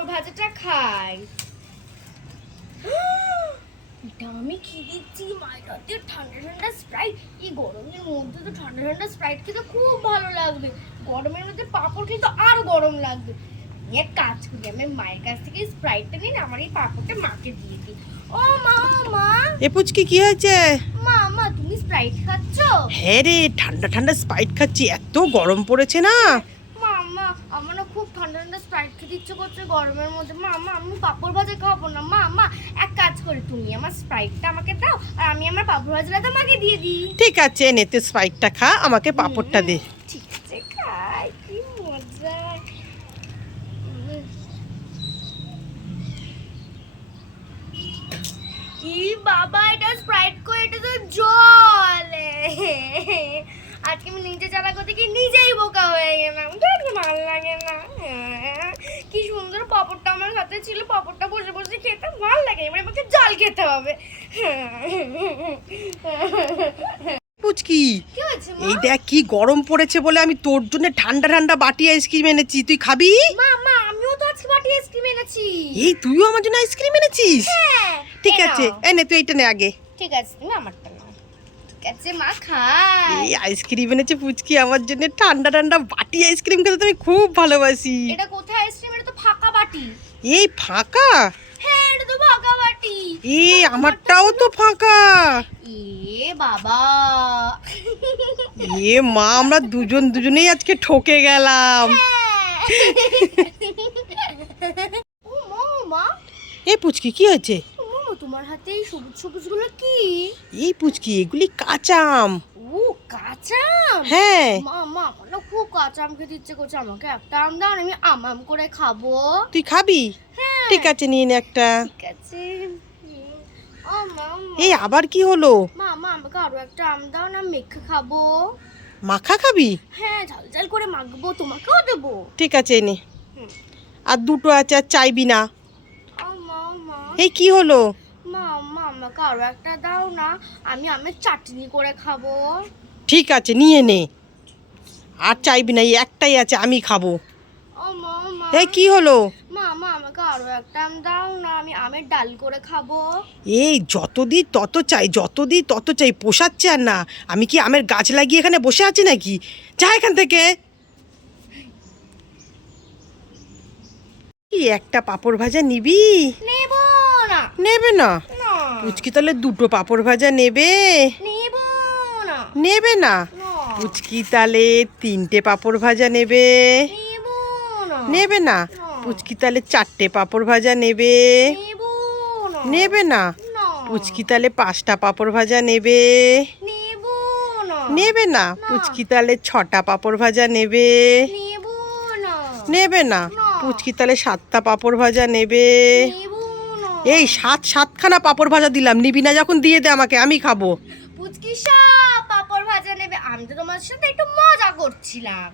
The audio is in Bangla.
পাঁপড় ভাজাটা খাই। এটা আমি কি দিচ্ছি, মায়ের হাতে ঠান্ডা ঠান্ডা স্প্রাইট। এই গরমের মধ্যে তো ঠান্ডা ঠান্ডা স্প্রাইট খেতে খুব ভালো লাগবে। গরমের মধ্যে পাঁপড় খেতে আরো গরম লাগবে। এক কাজ করি, আমি মায়ের কাছ থেকে স্প্রাইটটা নিয়ে আমার এই পাঁপড়টা মাকে দিয়ে দিই। ও মা, মা এ পুচকি কি হয়েছে? মা, মা তুমি স্প্রাইট খাচ্ছ? হ্যাঁ রে, ঠান্ডা ঠান্ডা স্প্রাইট খাচ্ছি, এত গরম পড়েছে না। মা, মা আমার না খুব ঠান্ডা ঠান্ডা স্প্রাইট খেতে ইচ্ছে করছে গরমের মধ্যে। মা, মা আমি পাঁপড় ভাজা খাবো না। মা, মা এক কাজ করি, তুমি আমার স্প্রাইটটা আমাকে দাও আর আমি আমার পাঁপড় ভাজাটা তোমাকে দিয়ে দিই। ঠিক আছে, নে তুই স্প্রাইটটা খা, আমাকে পাঁপড়টা দে। ঠিক আছে, খাই, কি মজা। ই বাবা, এটা স্প্রাইট কো, এটা তো জল। আজকে আমি নিজে চালা করতে গিয়ে নিজেই বোকা হয়ে গেলাম। ভালো লাগে না। কি সুন্দর পাঁপড়টা আমার হাতে ছিল, পাঁপড়টা বসে বসে খেতে ভালো লাগে। এবার আমাকে জল খেতে হবে। পুচকি, কি হয়েছে মা? এই দেখ কি গরম পড়েছে বলে আমি তোর জন্য ঠান্ডা ঠান্ডা বাটি আইসক্রিম এনেছি, তুই খাবি? মা, মা আমিও তো আজকে বাটি আইসক্রিম এনেছি। এই তুইও আমার জন্য আইসক্রিম এনেছিস? হ্যাঁ, ঠিক এই আছে, নাও। এই নে তুই এটা নে আগে। ঠিক আছে, তুমি আমারটা নাও। ঠিক আছে মা, খাই। এই আইসক্রিম এনেছে পুচকি আমার জন্য, ঠান্ডা ঠান্ডা বাটি আইসক্রিম খেতে তো আমি খুব ভালোবাসি। এটা কোথায় আইসক্রিম? এটা তো ফাঁকা বাটি। এই ফাঁকা? হ্যাঁ, এটা তো ফাঁকা বাটি। এই আমারটাও তো ফাঁকা। এ বাবা। এ মা, আমরা দুজনেই আজকে ঠকে গেলাম। ও মা, ও মা, এই পুচকি কি হয়েছে? ও মা, তোমার হাতে এই সবুজ সবুজ গুলো কি? এই পুচকি, এগুলি কাঁচা আম। ও কাঁচা আম? হ্যাঁ। মা, মা আমার না খুব কাঁচা আম খেতে ইচ্ছে করছে, আমাকে একটা আম দাও না, আমি আম আম করে খাবো। তুই খাবি? হ্যাঁ। ঠিক আছে, নিয়ে নে একটা। ঠিক আছে। ও মা, মা। এই আবার কি হলো? মা, মা আমাকে আরো একটা আম দাও না, মেখে খাবো। মাখা খাবি? হ্যাঁ, ঝাল ঝাল করে মাখবো, তোমাকেও দেবো। ঠিক আছে, এনে। হুম। আর দুটো আছে, আর চাইবি না? ও মা, মা। এই কি হলো? মা, মা আমাকে আরো একটা দাও না, আমি আমের চাটনি করে খাবো। ঠিক আছে, নিয়ে নে। আর চাইবি না, এই একটাই আছে, আমি খাবো। ও মা, মা। এই কি হলো? মা, মা আমাকে আরো একটা আম দাও না, আমি আমের ডাল করে খাবো। এই যত দিই তত চাই, যত দিই তত চাই, পোষাচ্ছে আর না। আমি কি আমের গাছ লাগিয়ে এখানে বসে আছি নাকি? যা এখান থেকে। কি একটা পাঁপড় ভাজা নিবি? নেব না। নেবে না? না। পুচকি তাহলে দুটো পাঁপড় ভাজা নেবে? নেব না। নেবে না? না। পুচকি তাহলে তিনটে পাঁপড় ভাজা নেবে? নেব না। নেবে না? পুচকি তাহলে চারটে পাঁপড় ভাজা নেবে? নেব না। নেবে না? না। পুচকি তাহলে পাঁচটা পাঁপড় ভাজা নেবে? নেব না। নেবে না? পুচকি তাহলে ছটা পাঁপড় ভাজা নেবে? নেব না। নেবে না? পুচকি তাহলে সাতটা পাঁপড় ভাজা নেবে? নেব না। এই সাতখানা পাঁপড় ভাজা দিলাম, নিবি না যখন দিয়ে দে আমাকে, আমি খাবো। পুচকি সব পাপড় ভাজা নেবে, আমি তো তোমার সাথে একটু মজা করছিলাম।